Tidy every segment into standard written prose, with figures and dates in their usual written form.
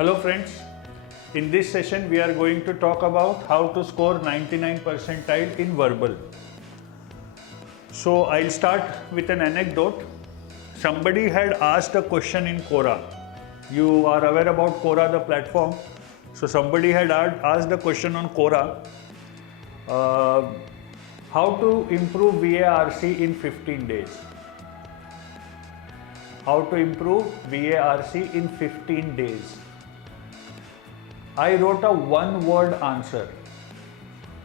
Hello friends, in this session we are going to talk about how to score 99 percentile in verbal. So I'll start with an anecdote. Somebody had asked a question in Quora. You are aware about Quora, the platform. So somebody had asked a question on Quora. How to improve VARC in 15 days? How to improve VARC in 15 days? I wrote a one-word answer,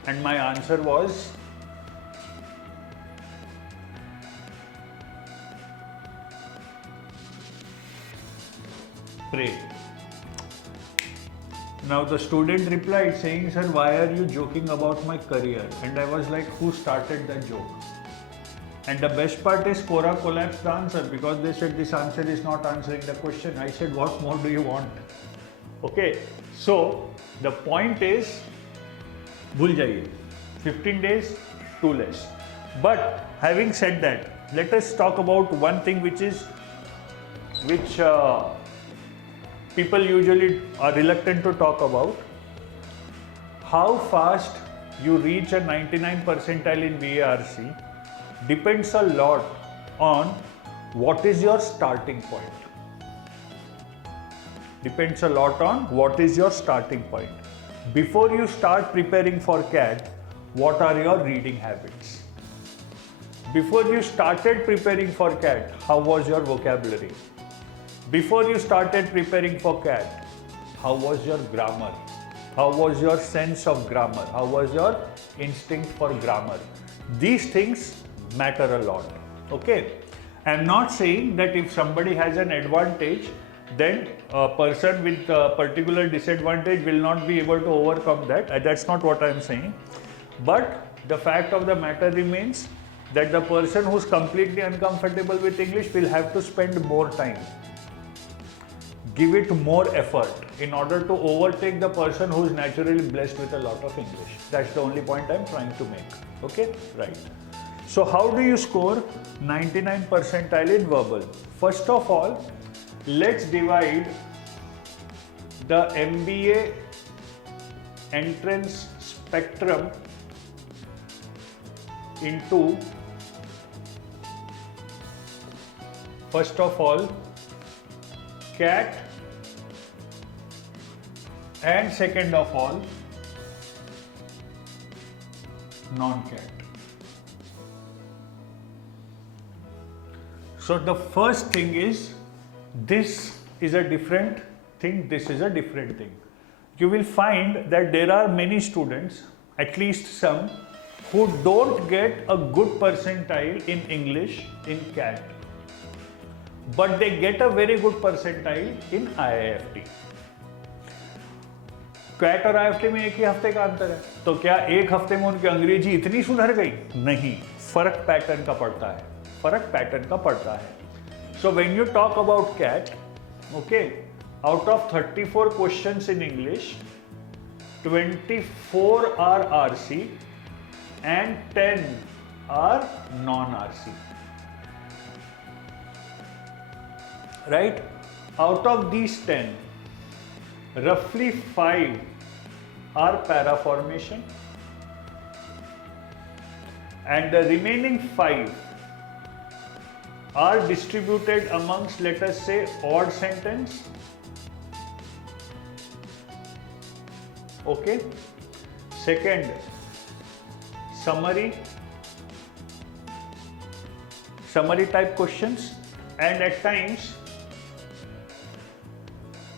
and my answer was pray. Now the student replied saying, "Sir, why are you joking about my career?" And I was like, who started that joke? And the best part is Quora collapsed the answer because they said this answer is not answering the question. I said, what more do you want? Okay, so the point is, bhul jaiye. 15 days, too less. But having said that, let us talk about one thing which people usually are reluctant to talk about. How fast you reach a 99 percentile in VARC depends a lot on what is your starting point. Depends a lot on what is your starting point. Before you start preparing for CAT, what are your reading habits? Before you started preparing for CAT, how was your vocabulary? Before you started preparing for CAT, how was your grammar? How was your sense of grammar? How was your instinct for grammar? These things matter a lot. Okay? I'm not saying that if somebody has an advantage, then a person with a particular disadvantage will not be able to overcome that. That's not what I'm saying. But the fact of the matter remains that the person who's completely uncomfortable with English will have to spend more time. Give it more effort in order to overtake the person who is naturally blessed with a lot of English. That's the only point I'm trying to make. Okay? Right. So how do you score 99 percentile in verbal? First of all, let's divide the MBA entrance spectrum into, first of all, CAT, and second of all, non-CAT. So the first thing is, this is a different thing, this is a different thing. You will find that there are many students, at least some, who don't get a good percentile in English in CAT, but they get a very good percentile in IIFT. CAT और IIFT में एक ही हफ्ते का अंतर है, तो क्या एक हफ्ते में उनकी अंग्रेजी इतनी सुधर गई? नहीं, फर्क पैटर्न का पड़ता है, फर्क पैटर्न का पड़ता है. So when you talk about CAT, okay, out of 34 questions in English, 24 are RC and 10 are non-RC. Right? Out of these 10, roughly 5 are para formation, and the remaining 5 are distributed amongst, let us say, odd sentence. Okay. Second, summary type questions, and at times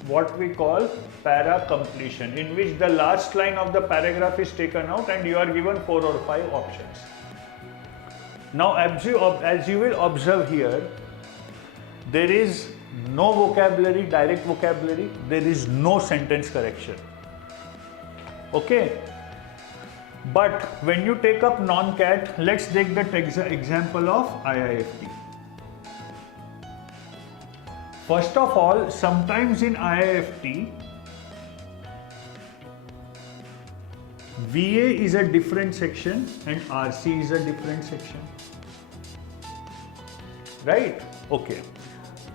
what we call para completion, in which the last line of the paragraph is taken out and you are given 4 or 5 options. Now, as you will observe here, there is no vocabulary, direct vocabulary, there is no sentence correction. Okay? But when you take up non-CAT, let's take the example of IIFT. First of all, sometimes in IIFT, VA is a different section and RC is a different section. Right? Okay.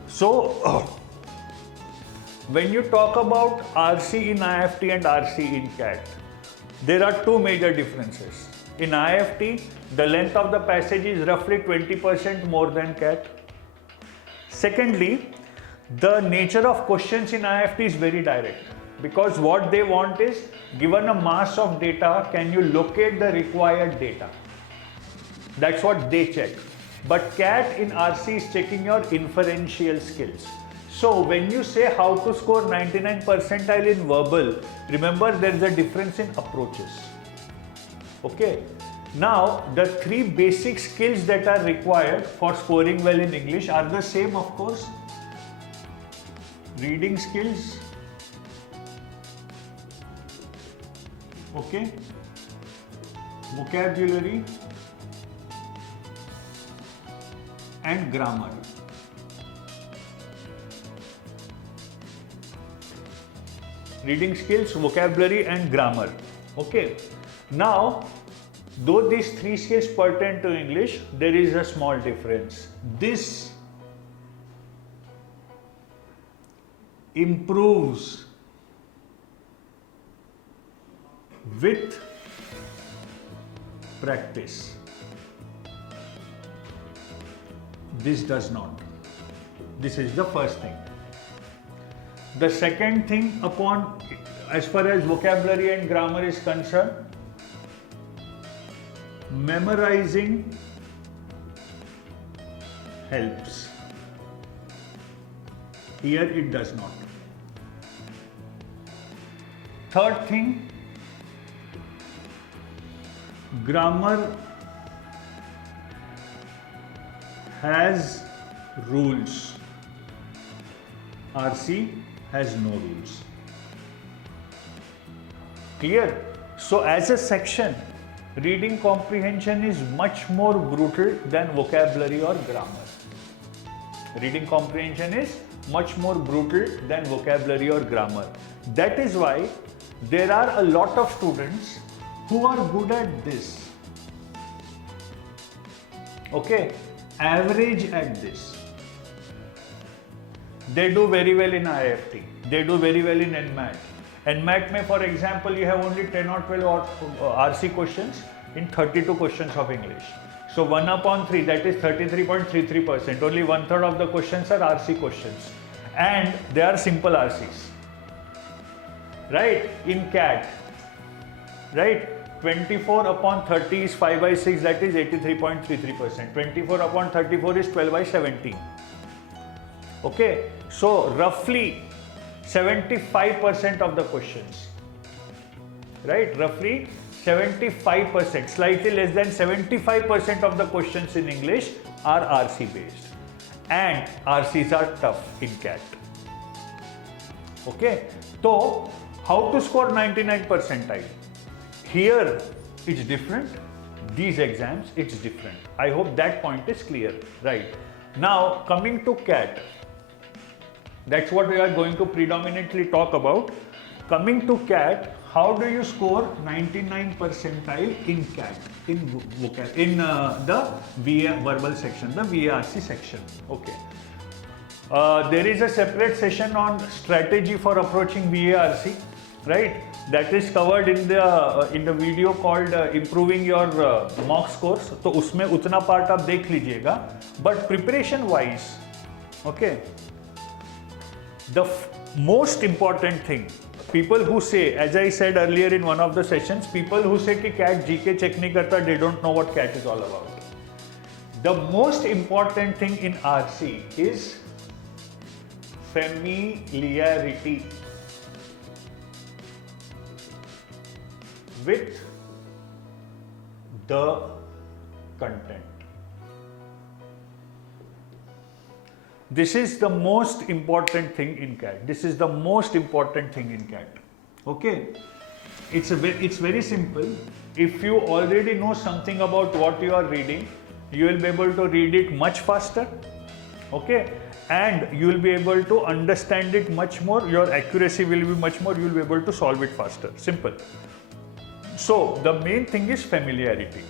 So when you talk about RC in IFT and RC in CAT, there are two major differences. In IFT, the length of the passage is roughly 20% more than CAT. Secondly, the nature of questions in IFT is very direct, because what they want is, given a mass of data, can you locate the required data? That's what they check. But CAT in RC is checking your inferential skills. So when you say how to score 99 percentile in verbal, remember there is a difference in approaches. Okay. Now the three basic skills that are required for scoring well in English are the same, of course. Reading skills, okay, vocabulary and grammar. Reading skills, vocabulary and grammar. Okay. Now, though these three skills pertain to English, there is a small difference. This improves with practice. This does not. This is the first thing. The second thing, as far as vocabulary and grammar is concerned, memorizing helps. Here it does not. Third thing, grammar has rules. RC has no rules. Clear? So as a section, reading comprehension is much more brutal than vocabulary or grammar. Reading comprehension is much more brutal than vocabulary or grammar. That is why there are a lot of students who are good at this. Okay, average at this. They do very well in IFT. They do very well in NMAT. NMAT mein, for example, you have only 10 or 12 RC questions in 32 questions of English. So 1 upon 3, that is 33.33%. Only 1/3 of the questions are RC questions. And they are simple RCs. Right? In CAT. Right? 24 upon 30 is 5/6, that is 83.33%. 24 upon 34 is 12/17. Okay, so roughly 75% of the questions, right? Roughly 75%, slightly less than 75% of the questions in English are RC based, and RCs are tough in CAT. Okay, so how to score 99 percentile? Here it's different, these exams it's different. I hope that point is clear, right? Now coming to CAT, that's what we are going to predominantly talk about. Coming to CAT, how do you score 99 percentile in CAT, in the VA verbal section, the VARC section? Okay. There is a separate session on strategy for approaching VARC, right? That is covered in the video called improving your mock scores. तो उसमें उतना part आप देख लीजिएगा. But preparation wise, okay, the most important thing, people who say, as I said earlier in one of the sessions, people who say कि CAT GK check नहीं करता, they don't know what CAT is all about. The most important thing in RC is familiarity with the content. This is the most important thing in CAT. This is the most important thing in CAT. Okay? It's very simple. If you already know something about what you are reading, you will be able to read it much faster. Okay? And you will be able to understand it much more. Your accuracy will be much more. You will be able to solve it faster. Simple. So, the main thing is familiarity.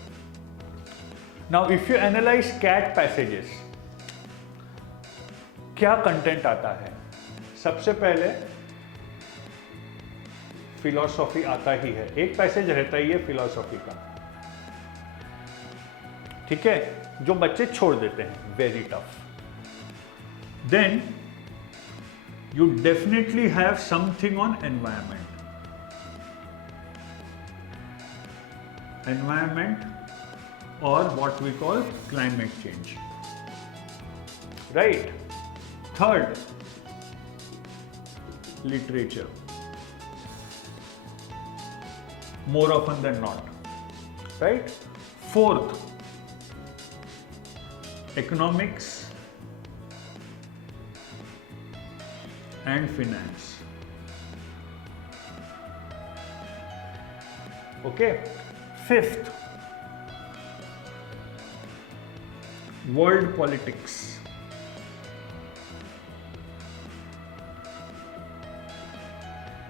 Now, if you analyze CAT passages, क्या content आता है? सबसे पहले philosophy आता ही है, एक passage रहता ही है फिलॉसफी का, ठीक है, जो बच्चे छोड़ देते हैं, very tough. Then you definitely have something on environment or what we call climate change, right? Third, literature, more often than not, right? Fourth, economics and finance. Okay. Fifth, world politics.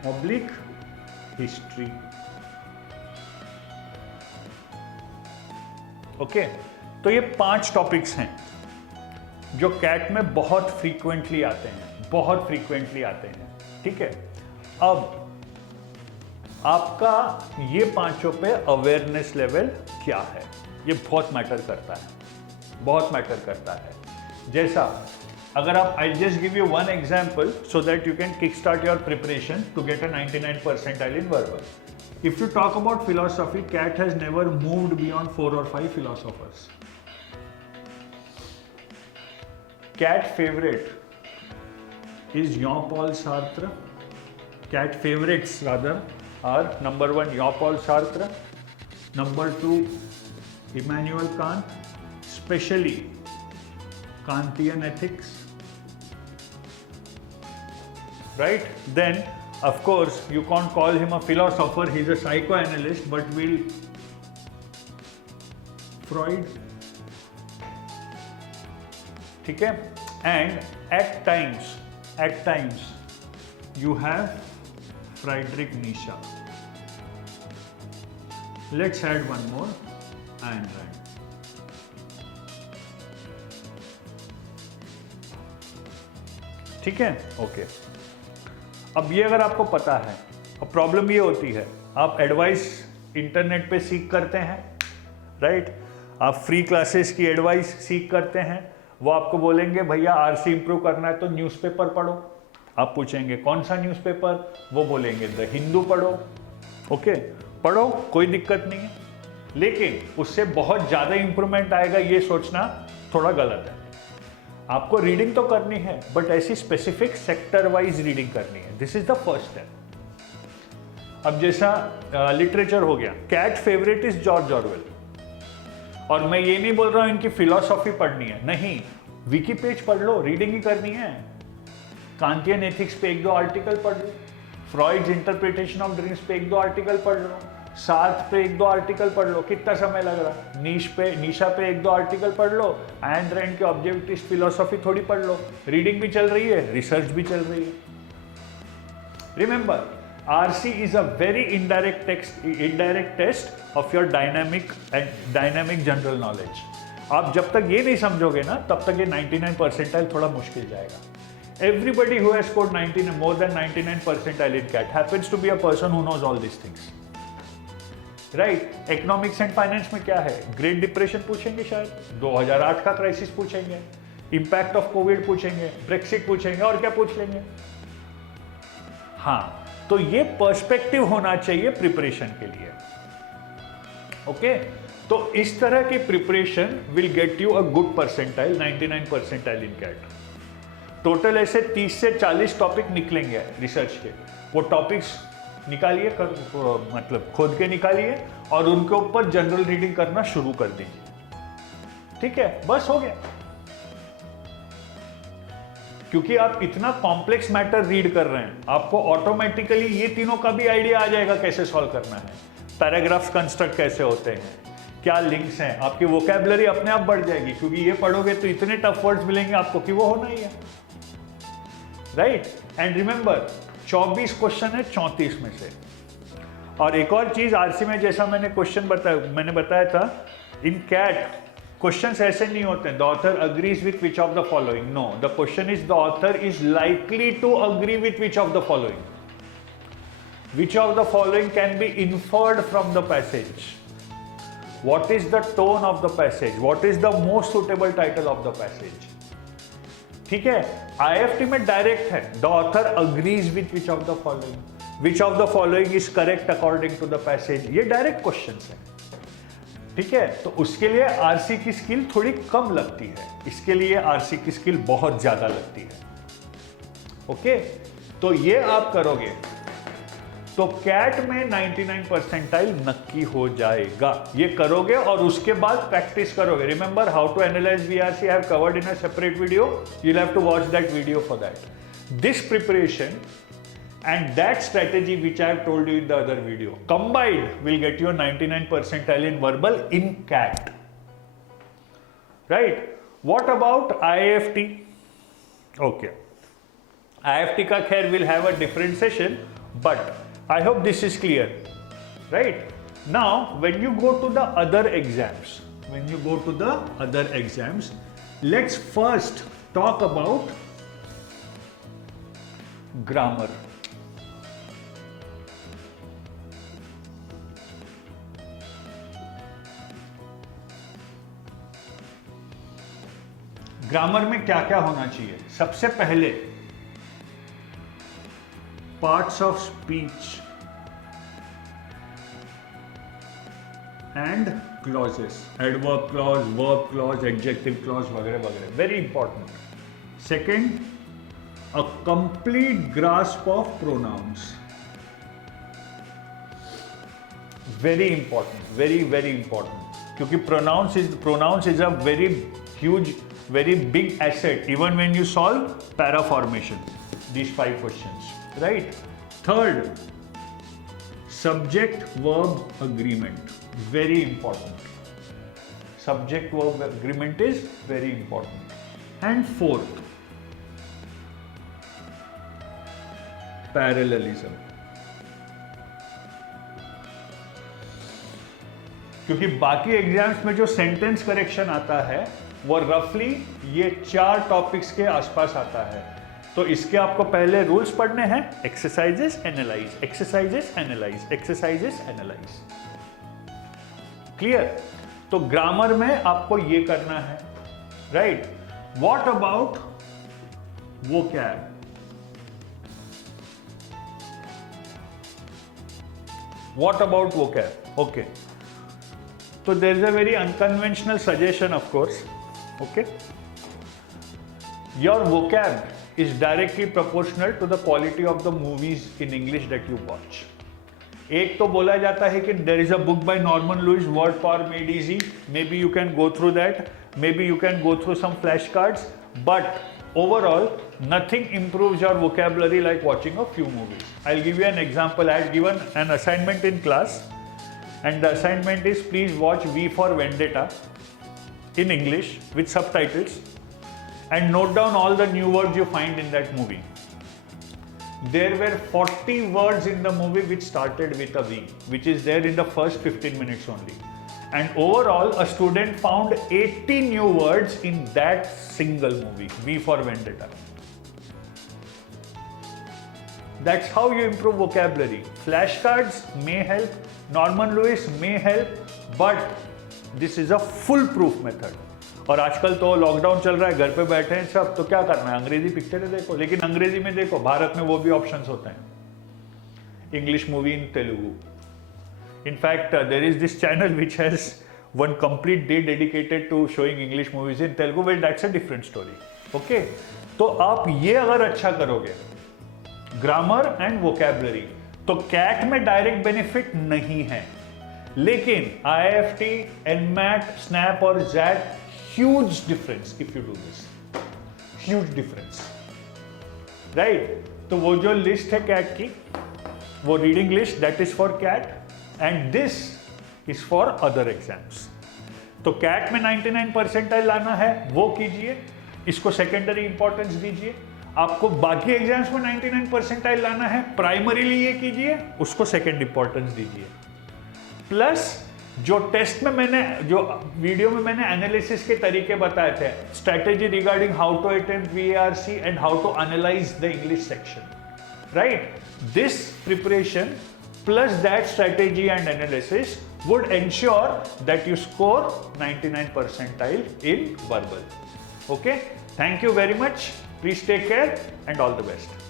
Oblique history. Okay. तो ये 5 topics हैं जो cat में बहुत frequently आते हैं, बहुत frequently आते हैं, ठीक है. अब आपका ये 5 पे अवेयरनेस लेवल क्या है, ये बहुत मैटर करता है, बहुत मैटर करता है. जैसा अगर आप, I just give you one example so that you can kick start your preparation to get a 99 percentile in verbal. If you talk about philosophy, CAT has never moved beyond 4 or 5 philosophers. CAT favorite is Jean-Paul Sartre. CAT favorites rather are number 1 Jean-Paul Sartre, number 2 Immanuel Kant, especially Kantian ethics, right? Then of course you can't call him a philosopher, he's a psychoanalyst, but will Freud, ठीक है. And at times you have Friedrich Nietzsche. Let's add one more, Ayn Rand. ठीक है, okay. अब ये अगर आपको पता है, अब प्रॉब्लम ये होती है, आप एडवाइस इंटरनेट पे सीख करते हैं, राइट? आप फ्री क्लासेस की एडवाइस सीख करते हैं, वो आपको बोलेंगे भैया आरसी इंप्रूव करना है तो न्यूज़पेपर पढ़ो. आप पूछेंगे कौन सा न्यूज़पेपर, वो बोलेंगे द हिंदू पढ़ो. ओके, पढ़ो, कोई दिक्कत नहीं है, लेकिन उससे बहुत ज़्यादा इंप्रूवमेंट आएगा ये सोचना थोड़ा गलत है. आपको रीडिंग तो करनी है, बट ऐसी स्पेसिफिक सेक्टर वाइज रीडिंग करनी है. This is the first step. अब जैसा लिटरेचर हो गया, CAT favourite is George Orwell, और मैं ये नहीं बोल रहा हूं इनकी फिलॉसफी पढ़नी है, नहीं, विकी पेज पढ़ लो, रीडिंग ही करनी है. कांटियन एथिक्स पे 1-2 आर्टिकल पढ़ लो, फ्रॉइड्स इंटरप्रिटेशन ऑफ ड्रीम्स पे 1-2 आर्टिकल पढ़ लो, सार्थ पे 1-2 आर्टिकल पढ़ लो, कितना समय लग रहा. नीशा पे 1-2 आर्टिकल पढ़ लो, आयन रैंड के ऑब्जेक्टिविस्ट फिलोसॉफी थोड़ी पढ़ लो. रीडिंग भी चल रही है, रिसर्च भी चल रही है. Remember, RC is a very indirect test of your dynamic general knowledge. आप जब तक ये नहीं समझोगे ना, तब तक ये 99 percentile थोड़ा मुश्किल जाएगा. Everybody who has scored more than 99 percentile in CAT happens to be a person who knows all these things. Right? Economics and finance में क्या है? Great Depression पूछेंगे शायद, 2008 का क्राइसिस पूछेंगे, इम्पैक्ट ऑफ कोविड पूछेंगे, ब्रेक्सिट पूछेंगे, और क्या पूछ लेंगे. हाँ, तो ये पर्सपेक्टिव होना चाहिए प्रिपरेशन के लिए. ओके, तो इस तरह की preparation will get you a good percentile, 99 percentile in CAT. Total ऐसे 30 से 40 टॉपिक निकलेंगे रिसर्च के. वो टॉपिक्स निकालिए, मतलब खोद के निकालिए, और उनके ऊपर जनरल रीडिंग करना शुरू कर दीजिए. ठीक है, बस हो गया. क्योंकि आप इतना कॉम्प्लेक्स मैटर रीड कर रहे हैं, आपको ऑटोमेटिकली ये तीनों का भी आइडिया आ जाएगा कैसे सॉल्व करना है, पैराग्राफ्स कंस्ट्रक्ट कैसे होते हैं, क्या लिंक्स हैं. आपकी वोकैबुलरी अपने आप बढ़ जाएगी, क्योंकि ये पढ़ोगे तो इतने टफ वर्ड्स मिलेंगे आपको कि वो होना ही है. राइट? एंड रिमेंबर, 24 क्वेश्चन है 34 में से. और एक और चीज, आरसी में जैसा मैंने बताया था, इन कैट क्वेश्चंस ऐसे नहीं होते हैं the author agrees with which of the following. No, the question is the author is likely to agree with which of the following. Which of the following can be inferred from the passage? What is the tone of the passage? What is the most suitable title of the passage? ठीक है, IFT में direct है, the author agrees with which of the following, which of the following is correct according to the passage, ये direct questions है. ठीक है, तो उसके लिए आरसी की स्किल थोड़ी कम लगती है, इसके लिए आरसी की स्किल बहुत ज्यादा लगती है. ओके, तो ये आप करोगे तो कैट में 99 परसेंटाइल नक्की हो जाएगा. ये करोगे और उसके बाद प्रैक्टिस करोगे. Remember how to analyse VRC I have covered in a separate video. You have to watch that video for that. This preparation and that strategy which I have told you in the other video combined will get you a 99 percentile in verbal in CAT. Right? What about IIFT? Okay, IIFT ka khair will have a different session, but I hope this is clear. Right? Now when you go to the other exams, let's first talk about grammar. Grammar में क्या क्या होना चाहिए? सबसे पहले parts of speech and clauses, adverb clause, verb clause, adjective clause वगैरह वगैरह, very important. Second, a complete grasp of pronouns, very important, very very important, क्योंकि pronouns is a very huge, very big asset even when you solve para formation, these 5 questions, right? Third, subject verb agreement, very important. Subject verb agreement is very important. And fourth, parallelism. क्योंकि बाकी exams में जो sentence correction आता है वो रफली ये 4 topics के आसपास आता है. तो इसके आपको पहले रूल्स पढ़ने हैं, exercises analyse, exercises analyse, exercises analyse. Clear? तो ग्रामर में आपको ये करना है, right? What about vocab? What about vocab? Okay, so there is a very unconventional suggestion, of course. Okay, your vocab is directly proportional to the quality of the movies in English that you watch. एक तो बोला जाता है कि there is a book by Norman Lewis, Word Power Made Easy. Maybe you can go through that. Maybe you can go through some flashcards. But overall, nothing improves your vocabulary like watching a few movies. I'll give you an example. I had given an assignment in class. And the assignment is, please watch V for Vendetta in English with subtitles and note down all the new words you find in that movie. There were 40 words in the movie which started with a V, which is there in the first 15 minutes only. And overall, a student found 80 new words in that single movie, V for Vendetta. That's how you improve vocabulary. Flashcards may help, Norman Lewis may help, but this is a foolproof method. और आजकल तो lockdown चल रहा है, घर पे बैठे हैं सब, तो क्या करना है? अंग्रेजी पिक्चरें देखो. लेकिन अंग्रेजी में देखो, भारत में वो भी ऑप्शंस होते हैं, English movie in Telugu. In fact, there is this channel which has one complete day dedicated to showing English movies in Telugu. Well, that's a different story. Okay? तो आप ये अगर अच्छा करोगे, ग्रामर एंड वोकैबुलरी, तो CAT में direct benefit नहीं है. लेकिन IIFT, NMAT, स्नैप और XAT, huge difference if you do this, huge difference, right? तो वो जो लिस्ट है कैट की, वो reading list, that is for CAT and this is for other exams. तो कैट में 99 परसेंटाइल लाना है, वो कीजिए, इसको सेकेंडरी इंपॉर्टेंस दीजिए. आपको बाकी एग्जाम्स में 99 परसेंटाइल लाना है, प्राइमरीली ये कीजिए, उसको सेकेंड इंपॉर्टेंस दीजिए. प्लस जो टेस्ट में मैंने, जो वीडियो में मैंने एनालिसिस के तरीके बताए थे, strategy regarding how to attempt VARC and how to analyse the English section, right? This preparation plus that strategy and analysis would ensure that you score 99 percentile in verbal. Okay, thank you very much. Please take care and all the best.